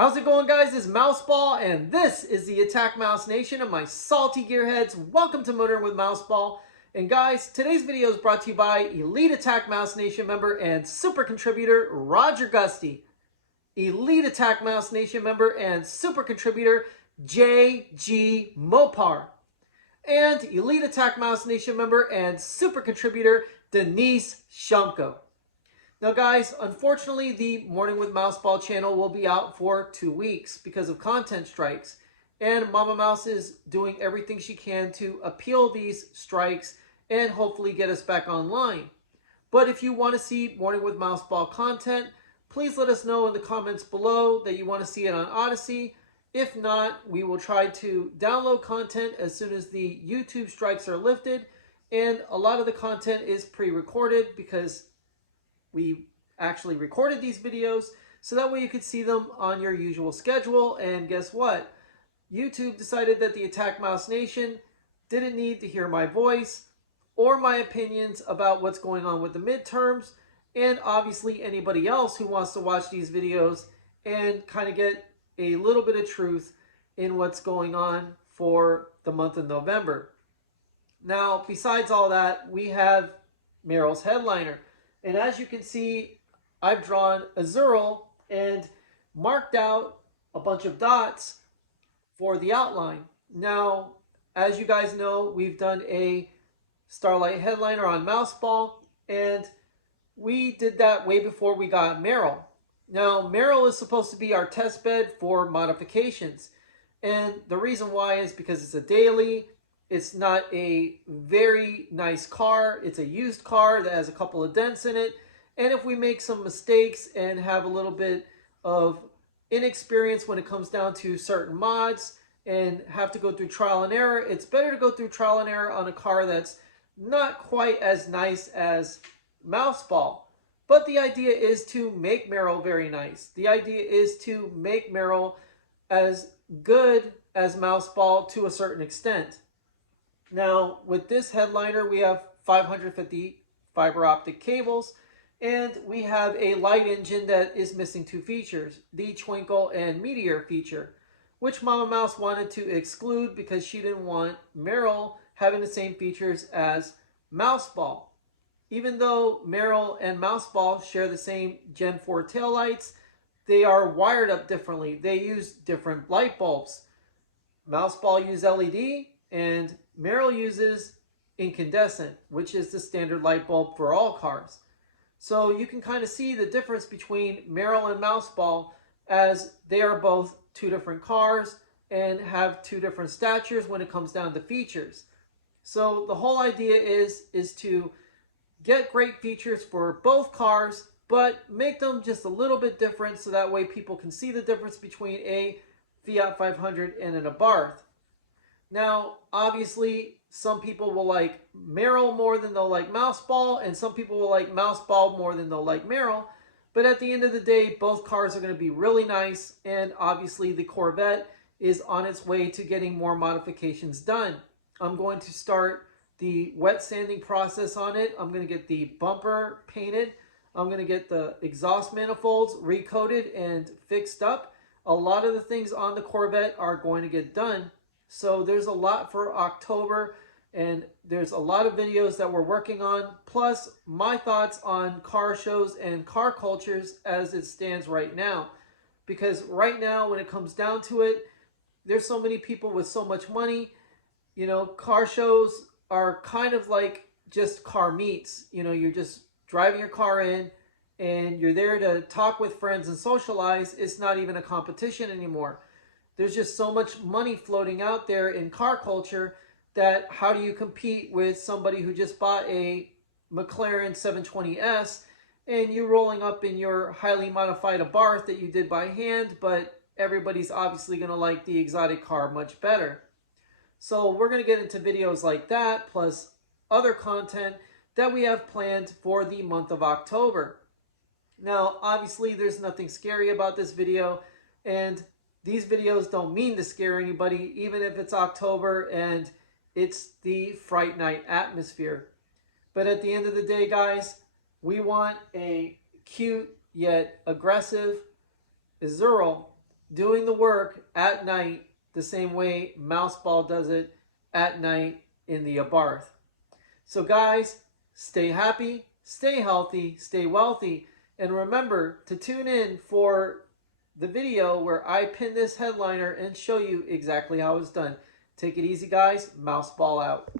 How's it going, guys? It's Mouseball, and this is the Attack Mouse Nation and my salty gearheads. Welcome to Motoring with Mouseball. And guys, today's video is brought to you by Elite Attack Mouse Nation member and super contributor Roger Gusty, Elite Attack Mouse Nation member and super contributor J.G. Mopar, and Elite Attack Mouse Nation member and super contributor Denise Shumko. Now guys, unfortunately the Morning with Mouseball channel will be out for 2 weeks because of content strikes. And Mama Mouse is doing everything she can to appeal these strikes and hopefully get us back online. But if you want to see Morning with Mouseball content, please let us know in the comments below that you want to see it on Odyssey. If not, we will try to download content as soon as the YouTube strikes are lifted. And a lot of the content is pre-recorded because we actually recorded these videos so that way you could see them on your usual schedule. And guess what? YouTube decided that the Attack Mouse Nation didn't need to hear my voice or my opinions about what's going on with the midterms, and obviously anybody else who wants to watch these videos and kind of get a little bit of truth in what's going on for the month of November. Now, besides all that, we have Marills headliner. And as you can see, I've drawn a zero and marked out a bunch of dots for the outline. Now, as you guys know, we've done a Starlight headliner on Mouseball, and we did that way before we got Marills. Now, Marills is supposed to be our test bed for modifications. And the reason why is because it's a daily. It's not a very nice car. It's a used car that has a couple of dents in it. And if we make some mistakes and have a little bit of inexperience when it comes down to certain mods and have to go through trial and error, it's better to go through trial and error on a car that's not quite as nice as Mouseball. But the idea is to make Marills very nice. The idea is to make Marills as good as Mouseball to a certain extent. Now, with this headliner, we have 550 fiber optic cables, and we have a light engine that is missing 2 features, the Twinkle and Meteor feature, which Mama Mouse wanted to exclude because she didn't want Marills having the same features as Mouseball. Even though Marills and Mouseball share the same Gen 4 taillights, they are wired up differently. They use different light bulbs. Mouseball uses LED, and Marills uses incandescent, which is the standard light bulb for all cars. So you can kind of see the difference between Marills and Mouseball, as they are both 2 different cars and have 2 different statures when it comes down to features. So the whole idea is to get great features for both cars, but make them just a little bit different so that way people can see the difference between a Fiat 500 and an Abarth. Now, obviously, some people will like Marills more than they'll like Mouseball, and some people will like Mouseball more than they'll like Marills. But at the end of the day, both cars are going to be really nice, and obviously the Corvette is on its way to getting more modifications done. I'm going to start the wet sanding process on it. I'm going to get the bumper painted. I'm going to get the exhaust manifolds recoated and fixed up. A lot of the things on the Corvette are going to get done. So there's a lot for October, and there's a lot of videos that we're working on, plus my thoughts on car shows and car cultures as it stands right now. Because right now, when it comes down to it, there's so many people with so much money. You know, car shows are kind of like just car meets. You know, you're just driving your car in and you're there to talk with friends and socialize. It's not even a competition anymore. There's just so much money floating out there in car culture that how do you compete with somebody who just bought a McLaren 720S and you rolling up in your highly modified Abarth that you did by hand, but everybody's obviously going to like the exotic car much better. So we're going to get into videos like that, plus other content that we have planned for the month of October. Now, obviously, there's nothing scary about this video, and these videos don't mean to scare anybody, even if it's October and it's the Fright Night atmosphere. But at the end of the day, guys, we want a cute yet aggressive Azuril doing the work at night the same way Mouseball does it at night in the Abarth. So guys, stay happy, stay healthy, stay wealthy, and remember to tune in for the video where I pin this headliner and show you exactly how it's done. Take it easy, guys. Mouseball out.